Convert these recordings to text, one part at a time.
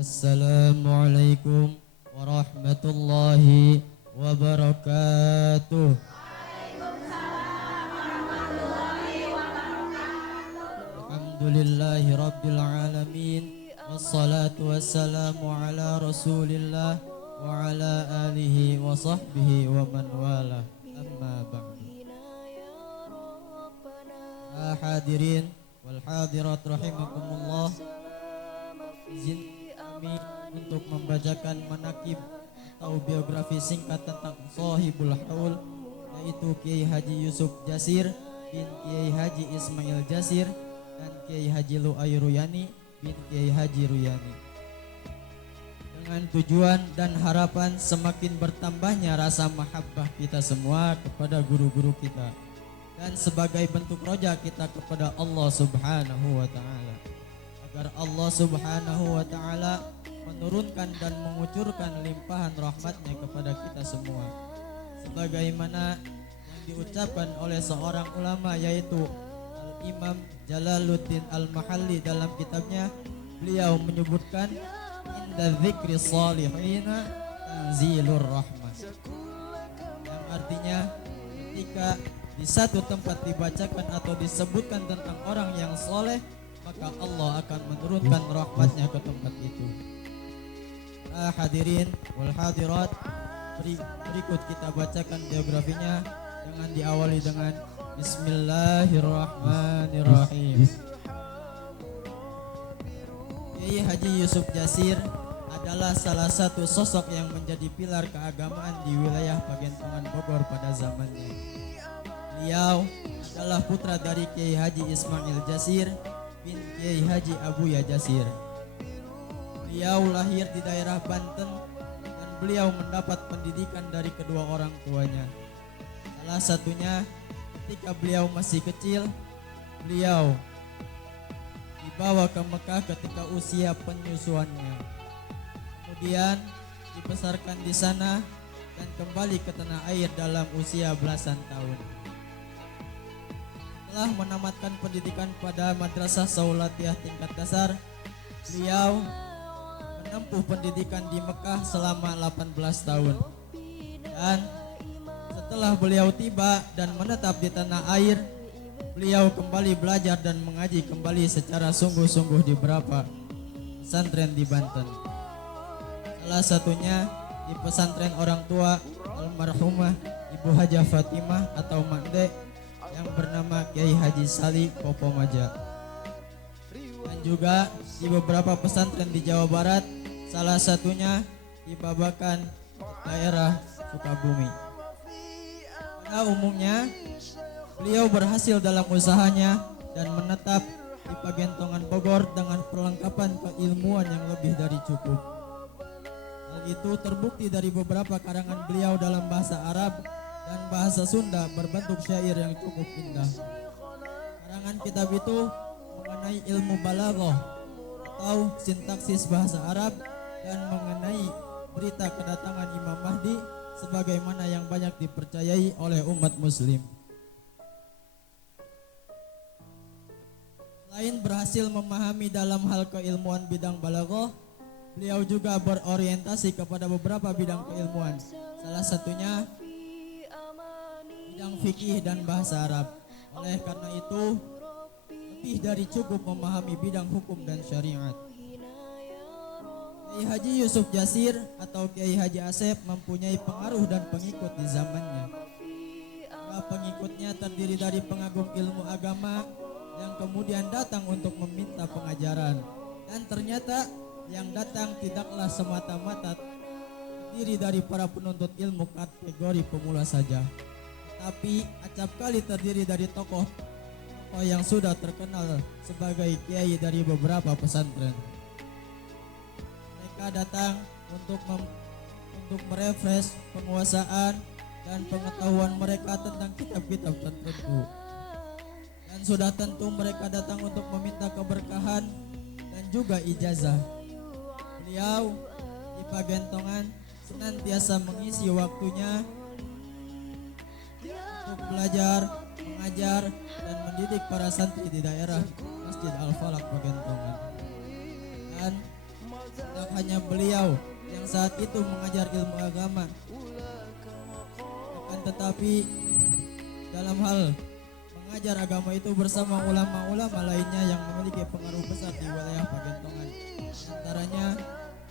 Assalamualaikum warahmatullahi wabarakatuh. Alhamdulillahi rabbil alamin. Wassalatu wassalamu ala rasulillah wa ala alihi wa sahbihi wa man wala. Amma ba'du. Hadirin wal hadirat rahimakumullah. Izin kami untuk membacakan manakib atau biografi singkat tentang Shahibul Haul, yaitu Kiai Haji Yusuf Jasir bin Kiai Haji Ismail Jasir dan Kiai Haji Lu'ai Ruyani bin Kiai Haji Ruyani, dengan tujuan dan harapan semakin bertambahnya rasa mahabbah kita semua kepada guru-guru kita, dan sebagai bentuk roja kita kepada Allah Subhanahu wa Ta'ala, agar Allah Subhanahu wa Ta'ala menurunkan dan mengucurkan limpahan rahmatnya kepada kita semua, sebagaimana yang diucapkan oleh seorang ulama, yaitu Al-Imam Jalaluddin Al-Mahalli dalam kitabnya. Beliau menyebutkan inda dzikri salihina tanzilur rahmah, yang artinya ketika di satu tempat dibacakan atau disebutkan tentang orang yang soleh, maka Allah akan menurunkan rahmatnya ke tempat itu. Hadirin wal hadirat, berikut kita bacakan biografinya dengan diawali dengan Bismillahirrahmanirrahim. Kiai Haji Yusuf Jasir adalah salah satu sosok yang menjadi pilar keagamaan di wilayah Pagentongan Bogor pada zamannya. Beliau adalah putra dari Kiai Haji Ismail Jasir bin Kiai Haji Abuya Jasir. Beliau lahir di daerah Banten dan beliau mendapat pendidikan dari kedua orang tuanya. Salah satunya ketika beliau masih kecil, beliau dibawa ke Mekah ketika usia penyusuannya. Kemudian dibesarkan di sana dan kembali ke tanah air dalam usia belasan tahun. Setelah menamatkan pendidikan pada Madrasah Saulatiyah tingkat dasar, beliau menempuh pendidikan di Mekah selama 18 tahun. Dan setelah beliau tiba dan menetap di tanah air, beliau kembali belajar dan mengaji kembali secara sungguh-sungguh di beberapa pesantren di Banten. Salah satunya di pesantren orang tua almarhumah Ibu Hajah Fatimah atau Makde yang bernama Kiai Haji Sali Popomaja, dan juga di beberapa pesantren di Jawa Barat, salah satunya di Babakan, daerah Sukabumi. Pada umumnya beliau berhasil dalam usahanya dan menetap di Pagentongan Bogor dengan perlengkapan keilmuan yang lebih dari cukup. Hal itu terbukti dari beberapa karangan beliau dalam bahasa Arab dan bahasa Sunda berbentuk syair yang cukup indah. Karangan kitab itu mengenai ilmu balaghah atau sintaksis bahasa Arab dan mengenai berita kedatangan Imam Mahdi sebagaimana yang banyak dipercayai oleh umat muslim. Selain berhasil memahami dalam hal keilmuan bidang balaghah, beliau juga berorientasi kepada beberapa bidang keilmuan, salah satunya bidang fikih dan bahasa Arab. Oleh karena itu, lebih dari cukup memahami bidang hukum dan syariat. Kiai Haji Yusuf Jasir atau Kiai Haji Asep mempunyai pengaruh dan pengikut di zamannya. Para pengikutnya terdiri dari pengagum ilmu agama yang kemudian datang untuk meminta pengajaran, dan ternyata yang datang tidaklah semata-mata terdiri dari para penuntut ilmu kategori pemula saja, tapi acap kali terdiri dari tokoh yang sudah terkenal sebagai kiai dari beberapa pesantren. Mereka datang untuk merefresh penguasaan dan pengetahuan mereka tentang kitab-kitab tertentu. Dan sudah tentu mereka datang untuk meminta keberkahan dan juga ijazah. Beliau di Pagentongan senantiasa mengisi waktunya untuk belajar, mengajar, dan mendidik para santri di daerah Masjid Al-Falak Pagentongan. Dan tidak hanya beliau yang saat itu mengajar ilmu agama, akan tetapi dalam hal mengajar agama itu bersama ulama-ulama lainnya yang memiliki pengaruh besar di wilayah Pagentongan. Antaranya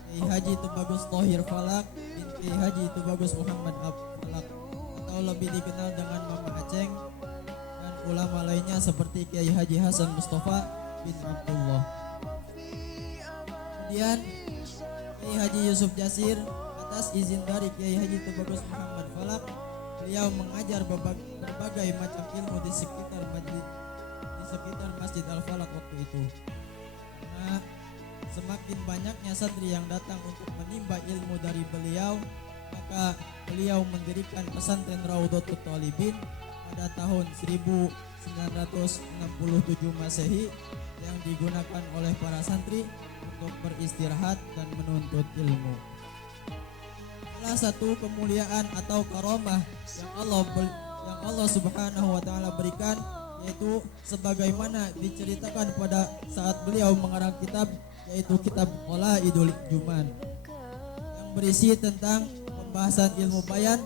Kiai Haji Tubagus Thohir Falak bin Kiai Haji Tubagus Muhammad Falak atau lebih dikenal dengan Mama Aceng, dan ulama lainnya seperti Kiai Haji Hasan Mustafa bin Abdullah. Kemudian Kiai Haji Yusuf Jasir, atas izin dari Kiai Haji Tubagus Muhammad Falak, beliau mengajar berbagai macam ilmu di sekitar Masjid Al-Falak waktu itu. Karena semakin banyaknya santri yang datang untuk menimba ilmu dari beliau, maka beliau mendirikan pesantren Raudhatul Thalibin pada tahun 1967 Masehi yang digunakan oleh para santri untuk beristirahat dan menuntut ilmu. Salah satu kemuliaan atau karomah yang Allah Subhanahu wa taala berikan, yaitu sebagaimana diceritakan pada saat beliau mengarang kitab, yaitu kitab Qalaidul Juman, yang berisi tentang pembahasan ilmu bayan.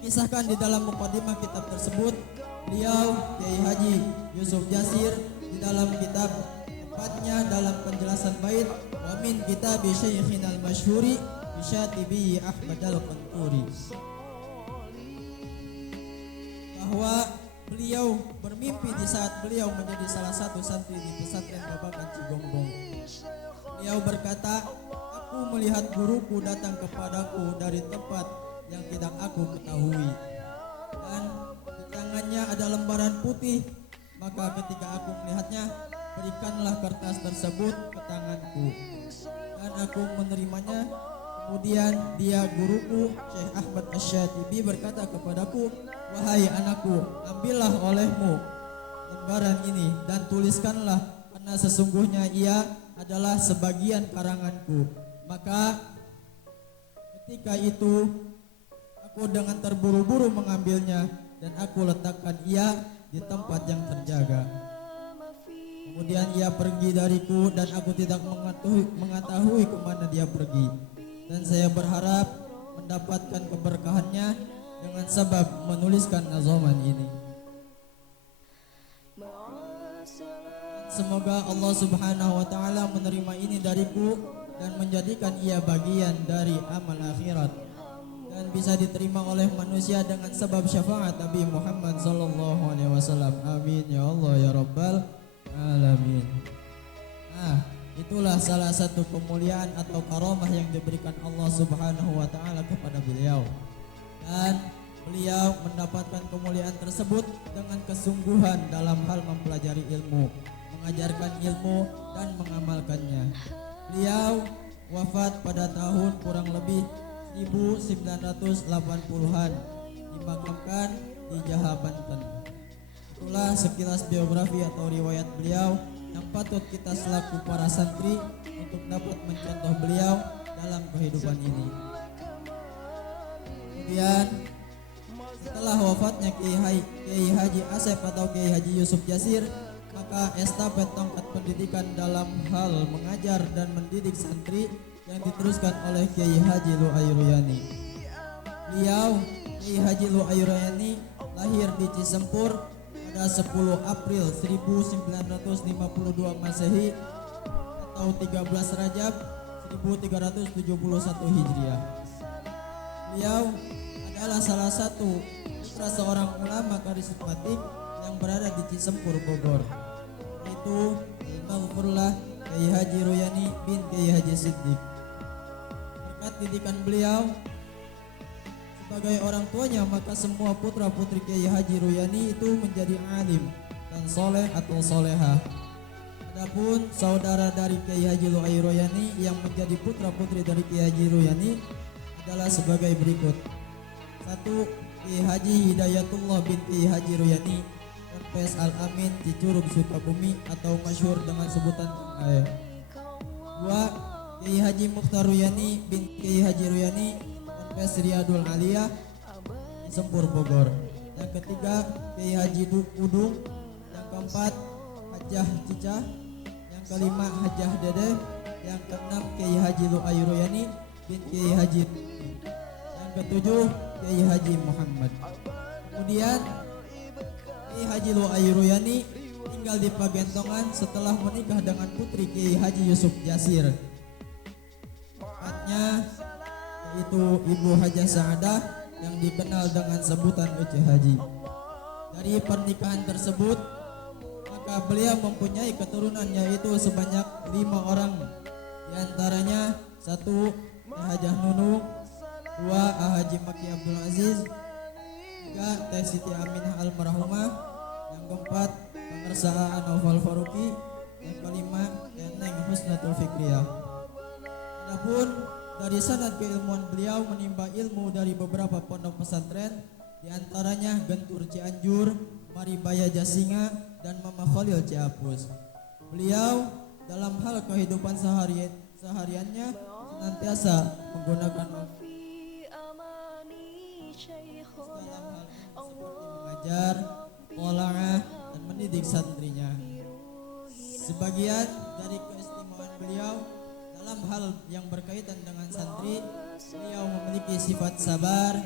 Dikisahkan di dalam mukadimah kitab tersebut, beliau Kiai Haji Yusuf Jasir di dalam kitab, tepatnya dalam penjelasan bait wa min kitab Syeikhinal Masyhuri Bisyatibi Ahmad Al-Qanturi, bahwa beliau bermimpi di saat beliau menjadi salah satu santri di pesantren Babakan Cigombong. Beliau berkata, "Aku melihat guruku datang kepadaku dari tempat yang tidak aku ketahui, dan di tangannya ada lembaran putih. Maka ketika aku melihatnya, berikanlah kertas tersebut ke tanganku, dan aku menerimanya. Kemudian dia, guruku Syekh Ahmad Asy-Syatibi, berkata kepadaku, wahai anakku, ambillah olehmu lembaran ini dan tuliskanlah, karena sesungguhnya ia adalah sebagian karanganku. Maka ketika itu aku dengan terburu-buru mengambilnya dan aku letakkan ia di tempat yang terjaga. Kemudian ia pergi dariku dan aku tidak mengetahui kemana dia pergi. Dan saya berharap mendapatkan keberkahannya dengan sebab menuliskan nazoman ini. Semoga Allah Subhanahu wa taala menerima ini dariku dan menjadikan ia bagian dari amal akhirat dan bisa diterima oleh manusia dengan sebab syafaat Nabi Muhammad sallallahu alaihi wasallam. Amin ya Allah ya rabbal alamin. Itulah salah satu kemuliaan atau karomah yang diberikan Allah Subhanahu wa taala kepada beliau. Dan beliau mendapatkan kemuliaan tersebut dengan kesungguhan dalam hal mempelajari ilmu, mengajarkan ilmu dan mengamalkannya. Beliau wafat pada tahun kurang lebih 1980-an, dimakamkan di Jaha, Banten. Itulah sekilas biografi atau riwayat beliau yang patut kita selaku para santri untuk dapat mencontoh beliau dalam kehidupan ini. Kemudian setelah wafatnya Kiai Haji Asep atau Kiai Haji Yusuf Jasir, maka estafet tongkat pendidikan dalam hal mengajar dan mendidik santri yang diteruskan oleh Kiai Haji Lu'ai Ruyani. Beliau Kiai Haji Lu'ai Ruyani lahir di Cisempur pada 10 April 1952 Masehi atau 13 Rajab 1371 Hijriah. Beliau adalah salah satu putra seorang ulama karismatik yang berada di Cisempur, Bogor, yaitu Maghfurlah Kiai Haji Ruyani bin Kiai Haji Siddiq. Berkat didikan beliau sebagai orang tuanya, maka semua putra putri Kiai Haji Ruyani itu menjadi alim dan soleh atau solehah. Adapun saudara dari Kiai Haji Lu'ai Ruyani yang menjadi putra putri dari Kiai Haji Ruyani adalah sebagai berikut. 1. Kiai Haji Hidayatullah bin Kiai Haji Ruyani, Ponpes Al-Amin di Curug Sukabumi atau masyhur dengan sebutan Tengah. 2. Kiai Haji Mukhtar Ruyani bin Kiai Haji Ruyani, Ponpes Riyadul Aliyah di Sempur, Bogor. Yang ketiga Kiai Haji Udung. Yang keempat Hajah Cicah. Yang kelima Hajah Dede. Yang keenam Kiai Haji Lu'ai Royani bin Kiai Haji. Yang ketujuh Kiai Haji Muhammad. Kemudian Kiai Haji Lu'ai Royani tinggal di Pagentongan setelah menikah dengan putri Kiai Haji Yusuf Jasir. Tepatnya yaitu Ibu Hajah Sa'adah yang dikenal dengan sebutan Uci Haji. Dari pernikahan tersebut maka beliau mempunyai keturunan yaitu sebanyak 5 orang. Di antaranya 1 Hajah Nunung, 2 Haji Maki Abdul Aziz, 3 Teh Siti Aminah Almarhumah, yang keempat Pengersa Naufal Faruqi, yang kelima Neng Husnatul Fikriyah. Adapun dari sanad keilmuan beliau menimba ilmu dari beberapa pondok pesantren, di antaranya Gentur Cianjur, Maribaya Jasinga, dan Mama Khalil Ciapus. Beliau dalam hal kehidupan sehariannya senantiasa menggunakan dalam hal seperti mengajar, tola'ah, dan mendidik santrinya. Sebagian dari keistimewaan beliau dalam hal yang berkaitan dengan santri, beliau memiliki sifat sabar,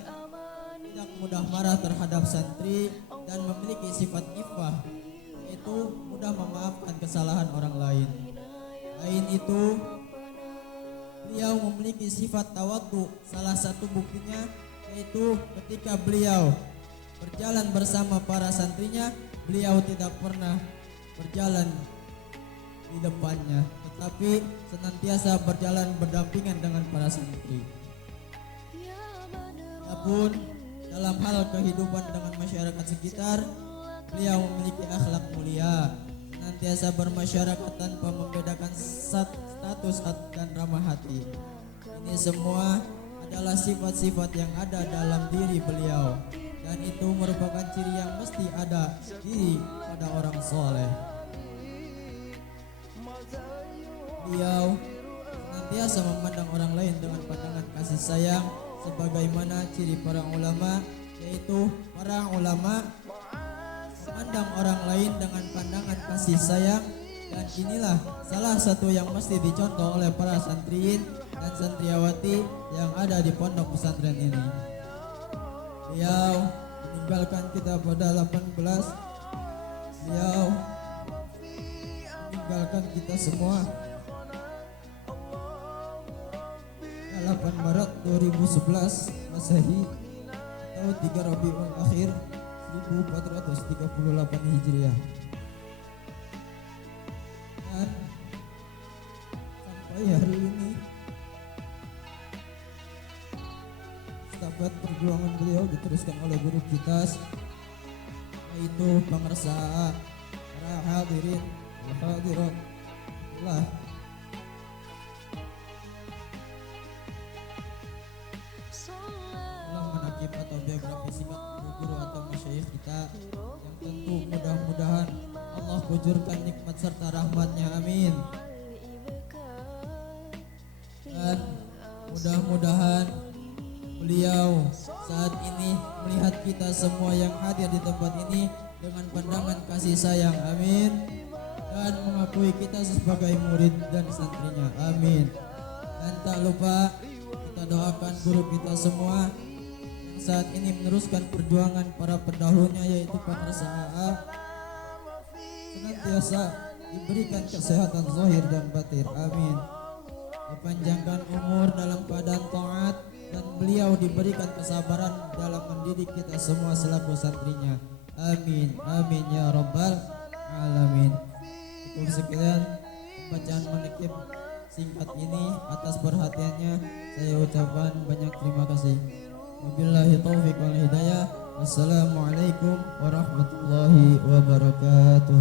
tidak mudah marah terhadap santri, dan memiliki sifat ifah, yaitu mudah memaafkan kesalahan orang lain. Lain itu, beliau memiliki sifat tawadhu. Salah satu buktinya yaitu ketika beliau berjalan bersama para santrinya, beliau tidak pernah berjalan di depannya, tetapi senantiasa berjalan berdampingan dengan para santri. Adapun dalam hal kehidupan dengan masyarakat sekitar, beliau memiliki akhlak mulia, senantiasa bermasyarakat tanpa membedakan status dan ramah hati. Ini semua adalah sifat-sifat yang ada dalam diri beliau, dan itu merupakan ciri yang mesti ada pada orang soleh. Beliau senantiasa memandang orang lain dengan pandangan kasih sayang, sebagaimana ciri para ulama, yaitu para ulama memandang orang lain dengan pandangan kasih sayang, dan inilah salah satu yang mesti dicontoh oleh para santriin dan santriawati yang ada di pondok pesantren ini. Beliau meninggalkan kita pada 18. Beliau meninggalkan kita semua 8 Maret 2011 Masehi atau 3 Rabiul Akhir 1438 Hijriah. Dan sampai hari ini estafet perjuangan beliau diteruskan oleh guru kita, yaitu Pengersa para hadirin hadirat lah. Menakib atau biografi singkat guru-guru atau masyayikh kita, yang tentu mudah-mudahan Allah bujurkan nikmat serta rahmatnya, amin. Dan mudah-mudahan beliau saat ini melihat kita semua yang hadir di tempat ini dengan pandangan kasih sayang, amin, dan mengakui kita sebagai murid dan santrinya, amin. Dan tak lupa kita doakan guru kita semua yang saat ini meneruskan perjuangan para pendahulunya, yaitu Pengersa AA, senantiasa diberikan kesehatan zahir dan batin, amin. Dipanjangkan umur dalam keadaan taat, dan beliau diberikan kesabaran dalam mendidik kita semua selaku santrinya, amin, amin ya rabbal alamin. Cukup sekian pembacaan menakib singkat ini. Atas perhatiannya saya ucapkan banyak terima kasih. Wabillahi taufiq wal hidayah. Wassalamualaikum warahmatullahi wabarakatuh.